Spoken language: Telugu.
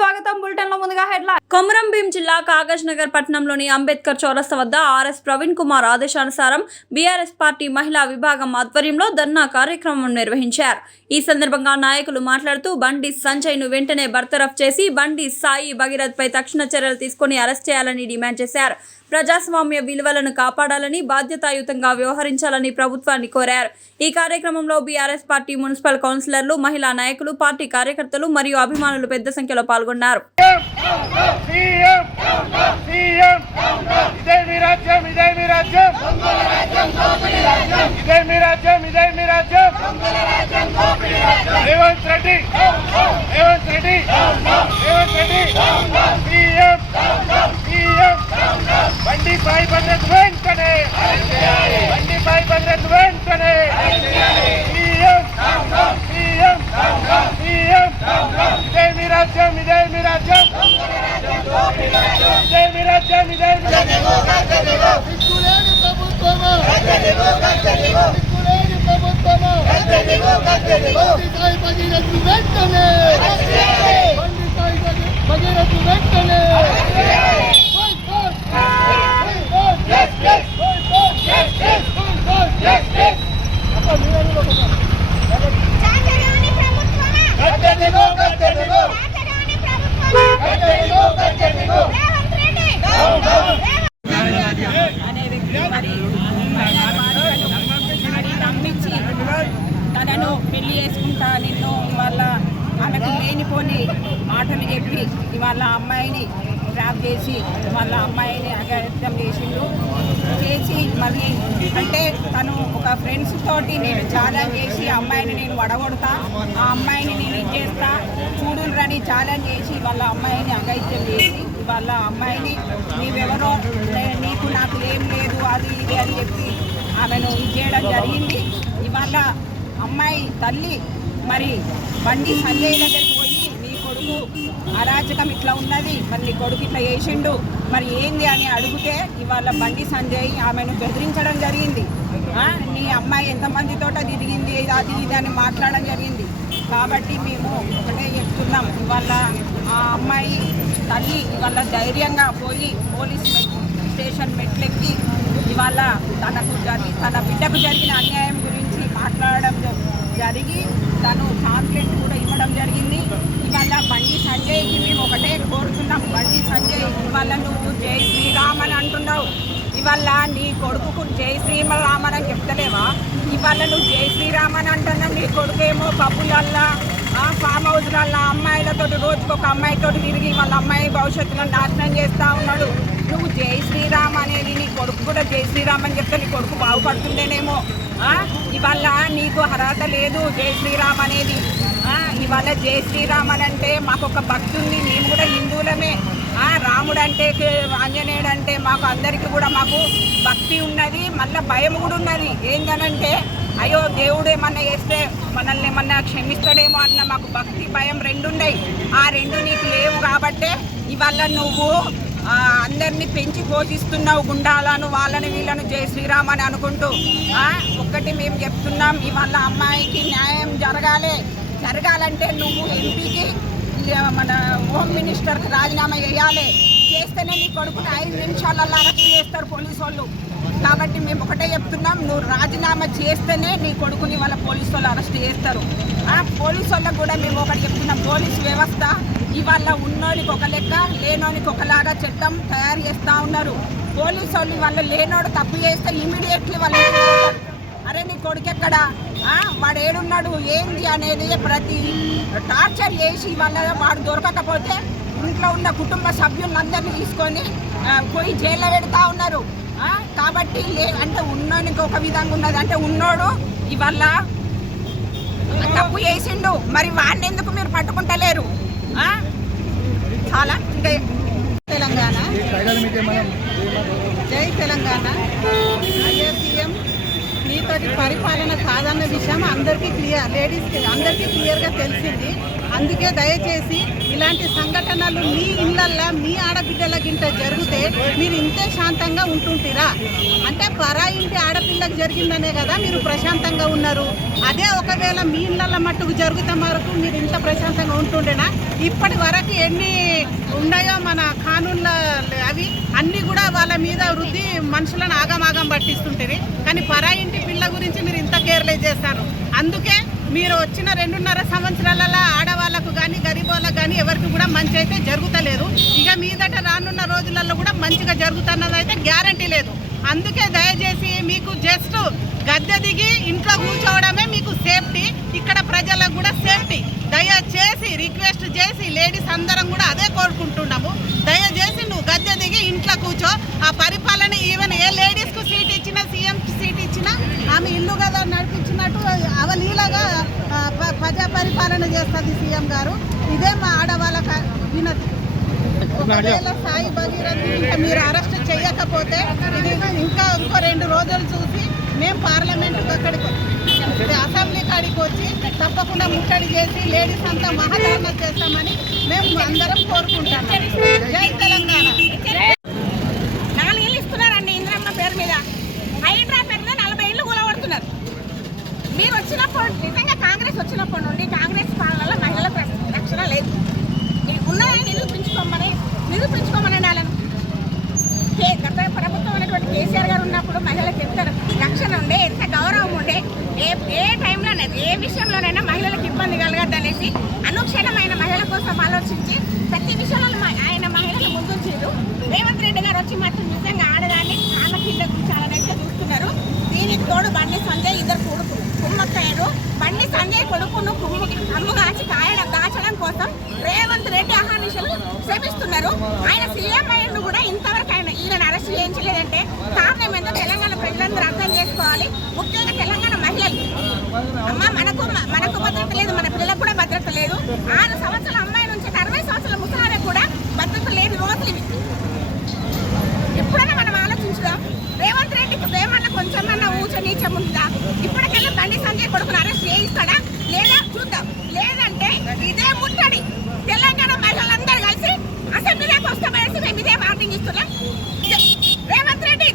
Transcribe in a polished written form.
స్వాగతం. బులెటిన్ లో ముందుగా హెడ్లైన్. కొమరం భీం జిల్లా కాగజ్ నగర్ పట్టణంలోని అంబేద్కర్ చౌరస్తా వద్ద ఆర్ఎస్ ప్రవీణ్ కుమార్ ఆదేశానుసారం బీఆర్ఎస్ పార్టీ మహిళా విభాగం ఆధ్వర్యంలో ధర్నా కార్యక్రమం నిర్వహించారు. ఈ సందర్భంగా నాయకులు మాట్లాడుతూ బండి సంజయ్ ను వెంటనే బర్తరఫ్ చేసి బండి సాయి భగీరథ్ పై తక్షణ చర్యలు తీసుకుని అరెస్ట్ చేయాలని డిమాండ్ చేశారు. ప్రజాస్వామ్య విలువలను కాపాడాలని, బాధ్యతాయుతంగా వ్యవహరించాలని ప్రభుత్వాన్ని కోరారు. ఈ కార్యక్రమంలో బీఆర్ఎస్ పార్టీ మున్సిపల్ కౌన్సిలర్లు, మహిళా నాయకులు, పార్టీ కార్యకర్తలు మరియు అభిమానులు పెద్ద సంఖ్యలో పాల్గొన్నారు. బండి 500 వెంటనే, బండి 500 వెంటనే, సీఎం సీఎం సీఎం, ఇదే మీ రాజ్యం, ఇదే మీ రాజ్యం, ఇదే మీ రాజ్యం, ఇదే మీ రాజ్యం. సిగ్గులేని ప్రభుత్వము, సిగ్గులేని ప్రభుత్వము, బండి సాయి భగీరథ్ వెంటనే, బండి సాయి భగీరథ్ వెంటనే. అనే వ్యక్తి మరి నమ్మించి తనను పెళ్లి చేసుకుంటా నిన్ను ఇవాళ ఆమెకు లేనిపోని మాటలు చెప్పి ఇవాళ అమ్మాయిని ట్రాప్ చేసి వాళ్ళ అమ్మాయిని అగత్యం చేసి మళ్ళీ అంటే తను ఒక ఫ్రెండ్స్ తోటి నేను ఛాలెంజ్ చేసి అమ్మాయిని నేను వడగొడతా, ఆ అమ్మాయిని నేను ఇచ్చేస్తా చూడురని ఛాలెంజ్ చేసి వాళ్ళ అమ్మాయిని అగత్యం చేసి వాళ్ళ అమ్మాయిని నీవెవరో నీకు నాకు ఏం లేదు అది ఇది అని చెప్పి ఆమెను చేయడం జరిగింది. ఇవాళ అమ్మాయి తల్లి మరి బండి సంజయ్ దగ్గరికి పోయి నీ కొడుకు అరాచకం ఇట్లా ఉన్నది, మరి నీ కొడుకు ఇట్లా చేసిండు మరి ఏంది అని అడిగితే ఇవాళ బండి సంజయ్ ఆమెను బెదిరించడం జరిగింది. నీ అమ్మాయి ఎంతమందితో తిరిగింది అది ఇది అని మాట్లాడడం జరిగింది. కాబట్టి మేము ఒకటే చెప్తున్నాం, ఇవాళ ఆ అమ్మాయి తల్లి ఇవాళ ధైర్యంగా పోయి పోలీస్ స్టేషన్ మెట్లెక్కి ఇవాళ తన బిడ్డకు జరిగిన అన్యాయం గురించి మాట్లాడడం జరిగి తను కాంప్లైంట్ కూడా ఇవ్వడం జరిగింది. ఇవాళ బండి సంజయ్కి మేము ఒకటే కోరుతున్నాం, బండి సంజయ్ ఇవాళ నువ్వు జై శ్రీరామ్ అని అంటున్నావు, ఇవాళ నీ కొడుకు జై శ్రీరామ్ అని చెప్తలేవా? ఇవాళ నువ్వు జై శ్రీరామ్ అని అంటున్నావు, నీ కొడుకేమో పబ్బులల్లా ఫామ్ హౌస్లల్లా అమ్మాయిలతో రోజుకొక అమ్మాయితో తిరిగి వాళ్ళ అమ్మాయి భవిష్యత్తులో నాశనం చేస్తూ ఉన్నాడు. నువ్వు జై శ్రీరామ్ అనేది నీ కొడుకు కూడా జై శ్రీరామ్ అని చెప్తే నీ కొడుకు బాగుపడుతుండేనేమో. ఇవాళ నీకు అర్హత లేదు జై శ్రీరామ్ అనేది. ఇవాళ జై శ్రీరామ్ అని అంటే మాకు ఒక భక్తి ఉంది, మేము కూడా హిందువులమే. రాముడు అంటే ఆంజనేయుడు అంటే మాకు అందరికీ కూడా మాకు భక్తి ఉన్నది, మళ్ళీ భయం కూడా ఉన్నది. ఏంటనంటే అయ్యో దేవుడు ఏమన్నా చేస్తే మనల్ని ఏమన్నా క్షమిస్తాడేమో అన్న మాకు భక్తి భయం రెండు ఉన్నాయి. ఆ రెండు నీకు లేవు కాబట్టే ఇవాళ నువ్వు అందరినీ పెంచి పోషిస్తున్నావు, గుండాలను వాళ్ళని వీళ్ళను జై శ్రీరామ్ అని అనుకుంటూ. ఒక్కటి మేము చెప్తున్నాం, ఇవాళ అమ్మాయికి న్యాయం జరగాలంటే నువ్వు ఎంపీకి మన హోమ్ మినిస్టర్కి రాజీనామా చేయాలి. చేస్తేనే నీ కొడుకుని 5 నిమిషాలలో అరెస్ట్ చేస్తారు పోలీసు వాళ్ళు. కాబట్టి మేము ఒకటే చెప్తున్నాం, నువ్వు రాజీనామా చేస్తేనే నీ కొడుకుని వాళ్ళ పోలీసు వాళ్ళు అరెస్ట్ చేస్తారు. పోలీసు వాళ్ళకు కూడా మేము ఒకటి చెప్తున్నాం, పోలీసు వ్యవస్థ ఇవాళ ఉన్నోనికి ఒక లెక్క లేనోనికి ఒకలాగా చట్టం తయారు చేస్తూ ఉన్నారు. పోలీసు వాళ్ళు వాళ్ళు లేనోడు తప్పు చేస్తే ఇమీడియట్లీ వాళ్ళు అరే నీ కొడుకు ఎక్కడ, వాడు ఏడున్నాడు ఏంది అనేది ప్రతి టార్చర్ చేసి వాడు దొరకకపోతే ఇంట్లో ఉన్న కుటుంబ సభ్యులందరినీ తీసుకొని పోయి జైల్లో పెడతా ఉన్నారు. కాబట్టి అంటే ఉన్నోనికి ఒక విధంగా ఉన్నది, అంటే ఉన్నోడు ఇవాళ తప్పు చేసిండు, మరి వాడిని ఎందుకు మీరు పట్టుకుంటలేరు? చాలా తెలంగాణ, జై తెలంగాణ. సీఎం నీతోటి పరిపాలన కాదన్న విషయం అందరికీ లేడీస్కి అందరికీ క్లియర్గా తెలిసింది. అందుకే దయచేసి ఇలాంటి సంఘటనలు మీ ఇళ్ళల్లో మీ ఆడబిడ్డల గింట జరిగితే మీరు ఇంతే శాంతంగా ఉంటుంటారా? అంటే పరాయి ఇంటి ఆడపిల్లకి జరిగిందనే కదా మీరు ప్రశాంతంగా ఉన్నారు. అదే ఒకవేళ మీ ఇళ్ళల్లో మట్టుకు జరుగుతా వరకు మీరు ఇంత ప్రశాంతంగా ఉంటుండేనా? ఇప్పటి వరకు ఎన్ని ఉన్నాయో మన కానూన్ల అవి అన్నీ కూడా వాళ్ళ మీద వృద్ధి మనుషులను ఆగమాగం పట్టిస్తుంటారు. కానీ పరాయి ఇంటి పిల్ల గురించి మీరు ఇంత కేర్లెస్ చేస్తారు. అందుకే మీరు వచ్చిన 2.5 సంవత్సరాలలో ఆడవాళ్ళకు కానీ గరీబోళ్ళకు కానీ ఎవరికి కూడా మంచి అయితే జరుగుతలేదు. ఇక మీదట రానున్న రోజులలో కూడా మంచిగా జరుగుతున్నది అయితే గ్యారంటీ లేదు. అందుకే దయచేసి మీకు జస్ట్ గద్దె దిగి ఇంట్లో కూర్చోవడమే మీకు సేఫ్టీ, ఇక్కడ ప్రజలకు కూడా సేఫ్టీ. దయచేసి రిక్వెస్ట్ చేసి లేడీస్ అందరం కూడా అదే కోరుకుంటున్నాము. దయచేసి నువ్వు గద్దె దిగి ఇంట్లో కూర్చో. ఆ పరిపాలన ఈవెన్ ఏ లేడీస్కు సీట్ ఇచ్చినా, సీఎం సీట్ ఇచ్చినా ఆమె ఇల్లు కదా నడిపించినట్టు అవలీలగా ప్రజా పరిపాలన చేస్తుంది సీఎం గారు. ఇదే మా ఆడవాళ్ళ వినతి. ఒకవేళ సాయి భగీరథి ఇంకా మీరు అరెస్ట్ చేయకపోతే ఇది ఇంకో 2 రోజులు చూసి మేము పార్లమెంటుకి అక్కడికి అసెంబ్లీ కాడికి వచ్చి తప్పకుండా ముట్టడి చేసి లేడీస్ అంతా మహాధర్నా చేస్తామని మేము అందరం కోరుకుంటాం. జై తెలంగాణ. 4 ఇళ్ళు ఇస్తున్నారండి ఇంద్రమ్మ పేరు మీద, హైడ్రా పేరు మీద 40 ఇళ్ళు కూలగొడుతున్నారు. మీరు వచ్చినప్పుడు నిజంగా కాంగ్రెస్ వచ్చినప్పటి నుండి కాంగ్రెస్ పాలనలో మహిళలకు రక్షణ లేదు. ఉన్నాయని నిరూపించుకోమని వాళ్ళను. గత ప్రభుత్వం అనేటువంటి కేసీఆర్ గారు ఉన్నప్పుడు మహిళలకు ఎంత రక్షణ ఉండే, ఎంత గౌరవం ఉండే, ఏ టైంలోనైనా ఏ విషయంలోనైనా మహిళలకు ఇబ్బంది కలగద్దనేసి అనుక్షణమైన మహిళల కోసం ఆలోచించి ప్రతి విషయంలో ఆయన మహిళలు ముందుంచారు. రేవంత్ రెడ్డి గారు వచ్చి మాత్రం నిజంగా ఆడదాన్ని ఆమె కింద కూర్చాలనైతే చూస్తున్నారు. దీనికి తోడు బండి సంజయ్ ఇద్దరు కొడుకు కుమ్మక్కయ్యారు. బండి సంజయ్ కొడుకును అమ్ము కాచి దాచడం కోసం రేవంత్ రెడ్డి అహానిషలు శ్రమిస్తున్నారు. ఆయన సీఎం అయ్యిండు కూడా ఇంతవరకు ఈయన అరెస్ట్ చేయించలేదంటే కారణం ఏంటో తెలంగాణ ప్రజలందరూ అర్థం చేసుకోవాలి. ముఖ్యంగా తెలంగాణ మహిళలు అమ్మ మనకు భద్రత లేదు, మన పిల్లలకు కూడా భద్రత లేదు. 6 సంవత్సరాల అమ్మాయి నుంచి 60 సంవత్సరాల ముసలాలకు కూడా భద్రత లేని రోజులు ఇవి. ఎప్పుడైనా మనం ఆలోచించుదాం. రేవంత్ రెడ్డికి ఏమన్నా కొంచెమన్నా ఊచ నీచం ఉందా? ఇప్పటికైనా బండి సంజయ్ కొడుకును అరెస్ట్ చేయిస్తాడా లేదా చూద్దాం. లేదంటే ఇదే ముట్టడి తెలంగాణ మహిళలందరూ కలిసి అసెంబ్లీలోకి వస్తామనేసి మేము ఇదే వార్నింగ్ ఇస్తున్నాం. రేవంత్ రెడ్డి